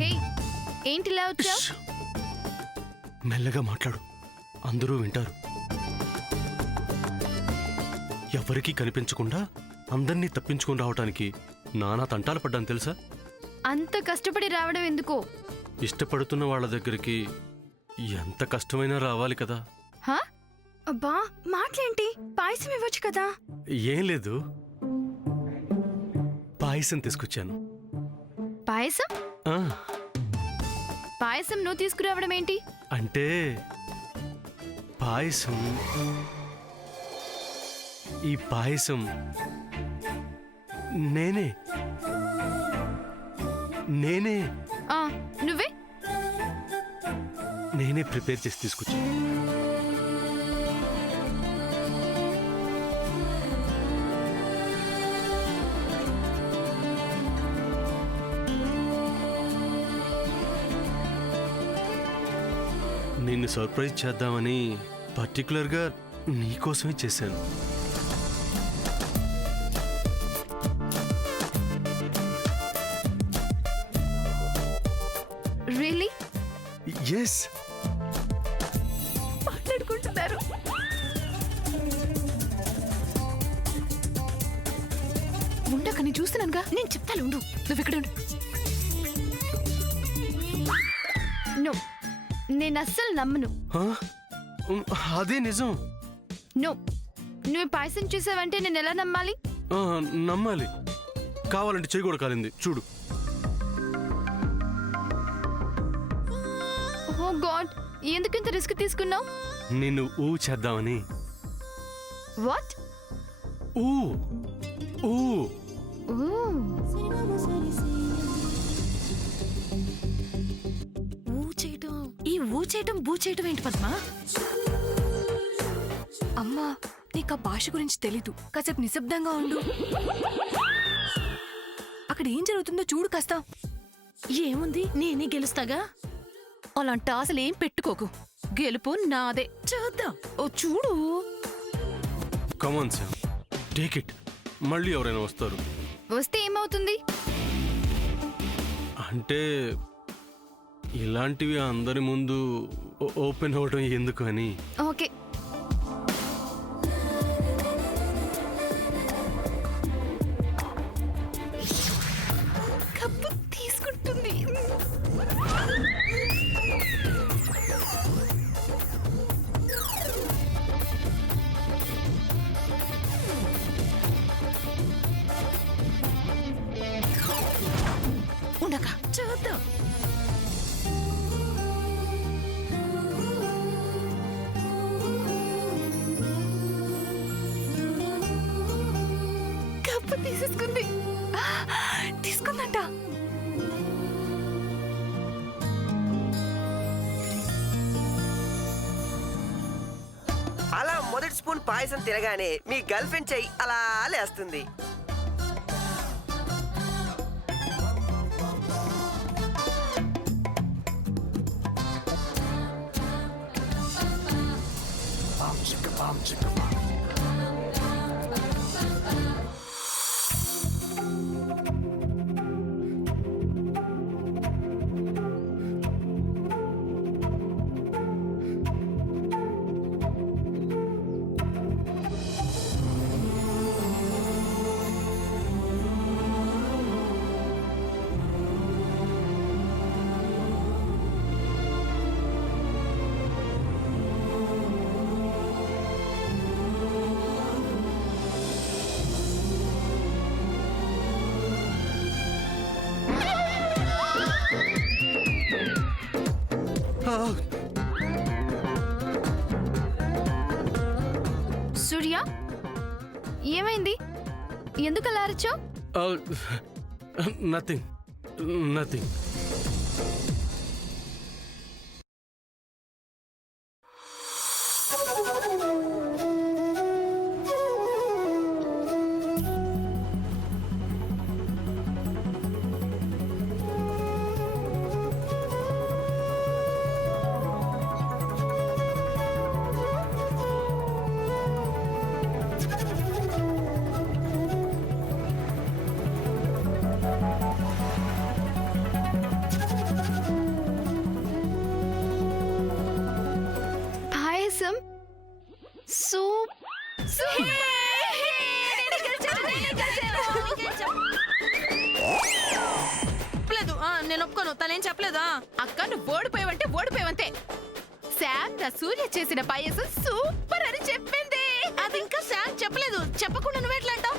హే, ఏంటి ఇలా వచ్చావు? మెల్లగా మాట్లాడు, అందరూ వింటారు. ఎవరికీ కనిపించకుండా అందర్నీ తప్పించుకొని రావటానికి నానా తంటాలు పడ్డాను తెలుసా? అంత కష్టపడి రావడం ఎందుకో? ఇష్టపడుతున్న వాళ్ళ దగ్గరికి ఎంత కష్టమైనా రావాలి కదా. హా? అబ్బా మాటలేంటి? పాయసం ఇవ్వచ్చు కదా. ఏం లేదు, పాయసం తీసుకొచ్చాను. పాయసం? ఆ, పాయసం నువ్వు తీసుకురావడం ఏంటి? అంటే పాయసం, ఈ పాయసం నేనే నేనే ఆ, నువ్వే? నేనే ప్రిపేర్ చేసి తీసుకొచ్చాను. నిన్ను సర్ప్రైజ్ చేద్దామని పర్టికులర్గా నీకోసమే చేశాను. రియల్లీ? ఎస్. మాట్లాడుకుంటున్నారు. ఉండక నేను చూస్తున్నానుగా. నేను చెప్తాను ఉండు. నువ్వు ఇక్కడ ఉండు. నో, నేను అస్సలు నమ్మను. హా? అదే నిజం. నో, నువ్వు పాయసం చూసావంటే నేను ఎలా నమ్మాలి? నమ్మాలి. కావాలంటే చెయ్యి కూడా కాలింది చూడు. ఓ గాడ్, ఎందుకు ఇంత రిస్క్ తీసుకున్నావు? నిన్ను చేద్దామని. వాట్? ఊ ఊ ఊ చేయటం బూ చేయటం ఏంటి పద్మా? అమ్మా, నీకు ఆ భాష గురించి తెలీదు. కాసేపు నిశ్శబ్దంగా ఉండు. అక్కడ ఏం జరుగుతుందో చూడు కాస్త. ఏముంది, నేనే గెలుస్తాగా. అలాంటి ఆశలు ఏం పెట్టుకోకు. గెలుపు నాదే. చూద్దాం. ఓ చూడు. కమాన్ శామ్, టేక్ ఇట్. మళ్ళీ ఎవరైనా వస్తారు. వస్తే ఏమవుతుంది? అంటే ఇలాంటివి అందరి ముందు ఓపెన్ అవ్వడం ఎందుకు అని. ఓకే. కప్పు తీసుకుంటుంది. ఉండక చూద్దాం. కప్పు తీసేసుకుంది. తీసుకుందంట. అలా మొదటి స్పూన్ పాయసం తినగానే మీ గర్ల్ ఫ్రెండ్ చెయ్యి అలా లేస్తుంది. సూర్య, ఏమైంది? ఎందుకు అలా అరిచావు? Nothing nothing. చెప్పలేదు నేను ఒప్పుకోను తనేం చెప్పలేదా అక్క నువ్వు ఓడిపోయావంటే ఓడిపోయావంతే. శామ్ నా సూర్య చేసిన పాయసం సూపర్ అని చెప్పింది. అది ఇంకా శామ్ చెప్పలేదు చెప్పకుండా నువ్వెట్లా అంటావు